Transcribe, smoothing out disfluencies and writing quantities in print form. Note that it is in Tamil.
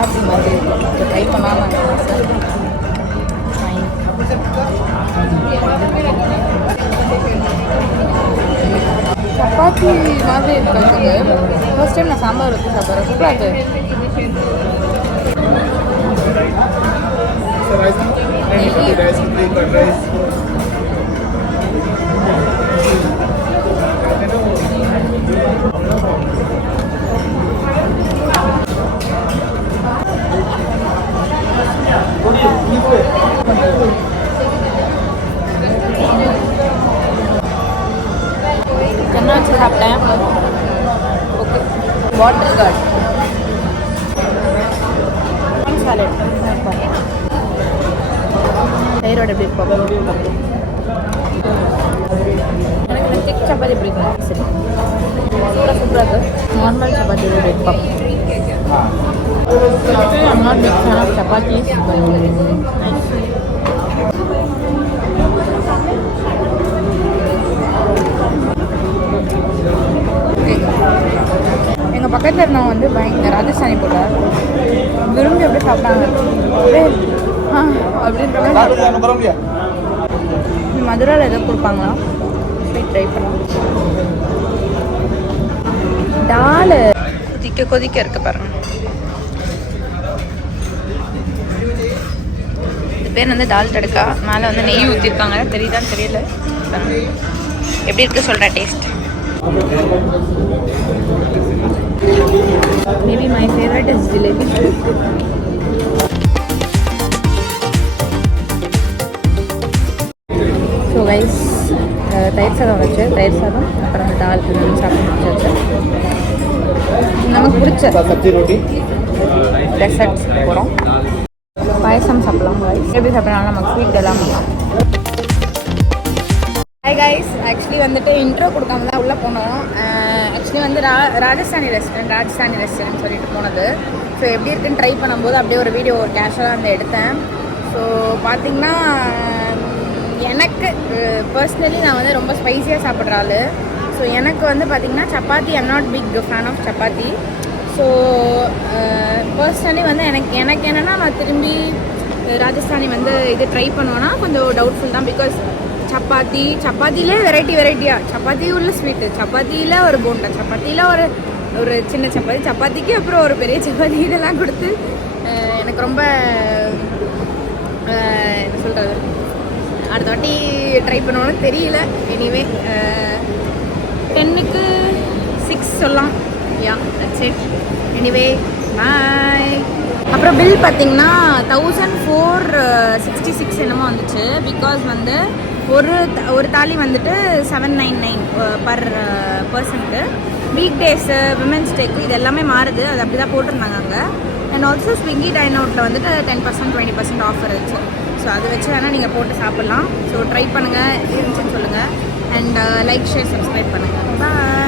சப்பாத்தி மாதிரி இருக்கும். ட்ரை பண்ணாமல் சப்பாத்தி மாதிரி இருக்கிறது ஃபர்ஸ்ட் டைம் நான் சாம்பார் வச்சு சாப்பிட்றேன். சூப்பராக என்ன வச்சு சாப்பிட்டேன். ஓகே, வாட்டர் கார்டு சாலட் தயிரோட எப்படி இருக்கும். எனக்கு இந்த திக் சப்பாத்தி பிடிக்கும். சரி, சூப்பராக இருக்குது. Normal chapati bread puff. I'm not big fan of chapatis, but nice. எங்கள் பக்கத்தில் இருந்தவங்க வந்து பயங்கர ராஜஸ்தானி போல விரும்பி எப்படி சாப்பிட்டாங்க. அப்படின்ற மதுராவில் எதோ கொடுப்பாங்களா ஸ்வீட் ட்ரை பண்ணலாம். டால் கொதிக்க கொதிக்க இருக்கு பாருங்க. இது பேர் வந்து டால் தடுக்கா. மேலே வந்து நெய் ஊற்றிருக்காங்க. தெரியுதான்னு தெரியல. எப்படி இருக்கு சொல்கிறேன் taste. Maybe my favorite is jalebi. So guys, தயிர் சாதம் வச்சு தயிர் சாதம் அப்புறம் தால் சாப்பிட்டு வச்சு நமக்கு பிடிச்ச டெசர்ட்ஸ் போகிறோம். பாயசம் சாப்பிடலாம். எப்படி சாப்பிட்றாங்க நமக்கு ஸ்வீட் எல்லாமே. ஹாய் கைஸ், ஆக்சுவலி வந்துட்டு இன்ட்ரோ கொடுக்காம தான் உள்ளே போனோம். ஆக்சுவலி வந்து ராஜஸ்தானி ரெஸ்டாரண்ட் சொல்லிட்டு போனது. ஸோ எப்படி இருக்குன்னு ட்ரை பண்ணும்போது அப்படியே ஒரு வீடியோ ஒரு கேஷுவலாக வந்து எடுத்தேன். ஸோ பார்த்திங்கன்னா எனக்கு பர்சனலி நான் வந்து ரொம்ப ஸ்பைஸியாக சாப்பிட்ற ஆள். ஸோ எனக்கு வந்து பார்த்திங்கன்னா chapati I'm not big fan of chapati. So personally வந்து எனக்கு என்னென்னா நான் திரும்பி ராஜஸ்தானி வந்து இது ட்ரை பண்ணுவேன்னா கொஞ்சம் டவுட்ஃபுல் தான். பிகாஸ் சப்பாத்திலே வெரைட்டியாக சப்பாத்தி உள்ள ஸ்வீட்டு, சப்பாத்தியில் ஒரு போண்டா, சப்பாத்தியில் ஒரு சின்ன சப்பாத்திக்கு அப்புறம் ஒரு பெரிய சப்பாத்தி இதெல்லாம் கொடுத்து எனக்கு ரொம்ப என்ன சொல்கிறது, அடுத்த வாட்டி ட்ரை பண்ணணும்னு தெரியல. எனிவே 10க்கு 6 சொல்லலாம். Yeah that's it. எனிவே பாய். அப்புறம் பில் பார்த்திங்கன்னா 1466 என்னமோ வந்துச்சு. பிகாஸ் வந்து ஒரு தாலி வந்துட்டு 799 பர் பர்சனுக்கு. வீக் டேஸு, விமென்ஸ் டேக்கு இது எல்லாமே மாறுது. அது அப்படி தான் போட்டிருந்தாங்க அங்கே. அண்ட் ஆல்சோ ஸ்விக்கி டைன் அவுட்டில் வந்துட்டு 10% 20% ஆஃபர் இருந்துச்சு. ஸோ அதை வச்சு வேணால் நீங்கள் போட்டு சாப்பிட்லாம். ஸோ ட்ரை பண்ணுங்கள், இருந்துச்சுன்னு சொல்லுங்கள். அண்ட் லைக், ஷேர், சப்ஸ்கிரைப் பண்ணுங்கள். பாய்.